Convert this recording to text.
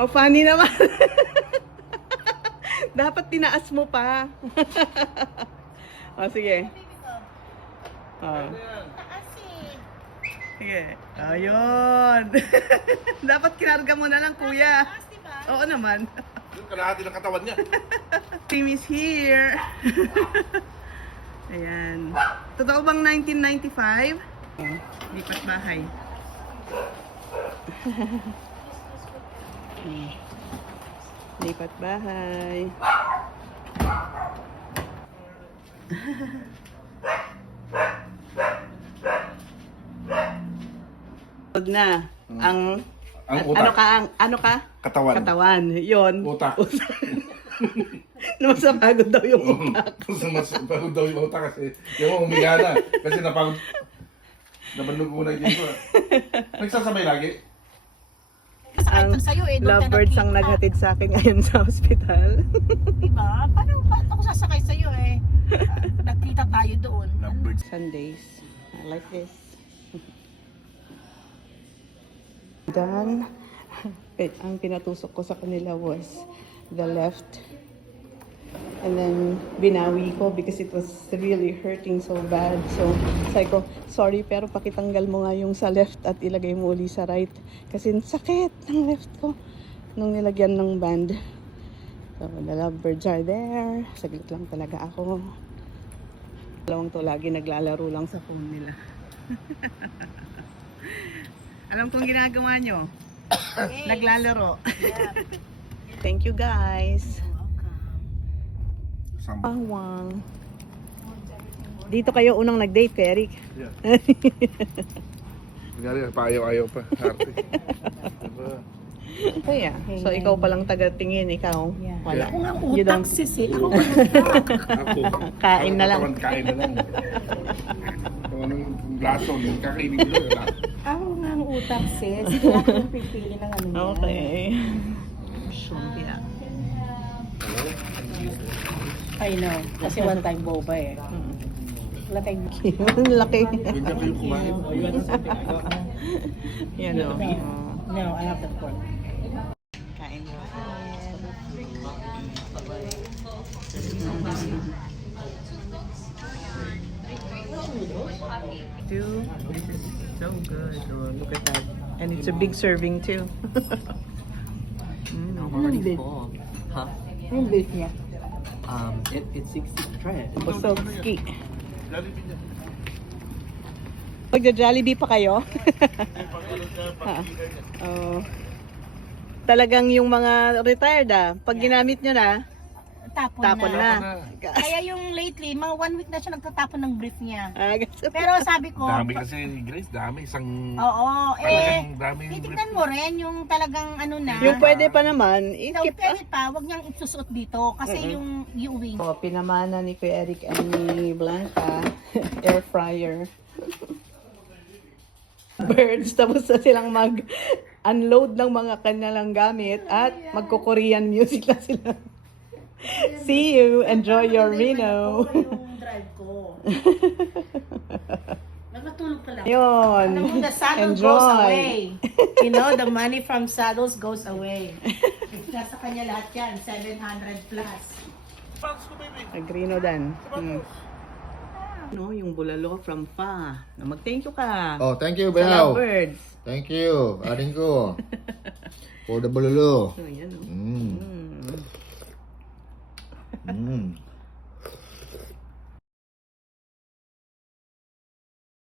Oh, funny naman. Dapat tinaas mo pa. Oh, sige. Oh. Sige. Ayun. Dapat kinarga mo na lang, kuya. Oo naman. Yung kalahati ng katawan niya. Team is here. Ayan. Totoo bang 1995? Lipat bahay. Lipat bahay. Huwag na. Ang utak. ano ka? Katawan. Katawan. 'Yon. Utak. Napagod daw yung utak. Mas pagod daw yung utak kasi yung umiga na. Kasi napagod. Nabalog ko na yung ko. Nagsasabay lagi. Ang lovebirds ang naghatid sa akin ngayon sa hospital. Diba? Paano ako sasakay sa'yo eh? Nagkita tayo doon. Lovebirds. Sundays. I like this. Then, ang pinatusok ko sa kanila was the left. And then, binawi ko because it was really hurting so bad. So, sabi ko, sorry, pero pakitanggal mo nga yung sa left at ilagay mo uli sa right. Kasi sakit ng left ko nung nilagyan ng band. So, the lovebirds are there. Saglit lang talaga ako. Dalawang to lagi naglalaro lang sa phone nila. Alam kong ginagawa nyo. Naglalaro. Thank you guys. Pawang. Dito kayo unang nag-date kay Eric. Yeah. Nangyari, paayaw-ayaw pa. Arte. Diba? So yeah. So ikaw palang taga-tingin, ikaw. Yeah. Wala. Ako nga You utak don't- sis eh. Ako Ako. Kain na lang. Katawan, kain na lang. Kung anong lason, yung kakainin ko lang. Ako nga ang utak sis. Kaya ako yung pipili ng ano niya. Okay. Shumpia. I know. Kasi one time boba eh. Wala tayong Laki. Ganyan kayo kumain. Yan o. No, I have the pork. Kain mo. Dude, this is so good. Oh, look at that. And it's a big serving too. Anong date? Huh? Anong date niya? It's 60 thread. Posogski. Magja-Jollibee pa kayo? Oh. Talagang yung mga retired pag ginamit nyo na, tapon na. Kaya yung lately, mga 1 week na siya nagtatapon ng brief niya. Gusto Pero sabi ko, Dami kasi, Grace, dami. Isang... oo, Talagang dami yung titignan mo rin yung talagang ano na. yung pwede pa naman, So, i-keep pwede pa, wag niyang isusuot dito kasi yung viewing. Oh, pinamana ni Kuya Eric and ni Blanca, air fryer. Birds, tapos na silang mag-unload ng mga kanilang gamit at magko-Korean music na sila. See you, enjoy your Reno. Yung drive ko. Nagmatulog ka lang. Yun, Alam mo, the saddle goes enjoy. away. You know, the money from saddles goes away. Nasa kanya lahat yan, 700 plus. Agrino dan. No, yung bulalo from Fa. Mag-thank you ka. Oh, thank you, Sa Bel. lovebirds. Thank you, aring ko. For the bulalo. So, yan, oh. Mm. Mm. Mm.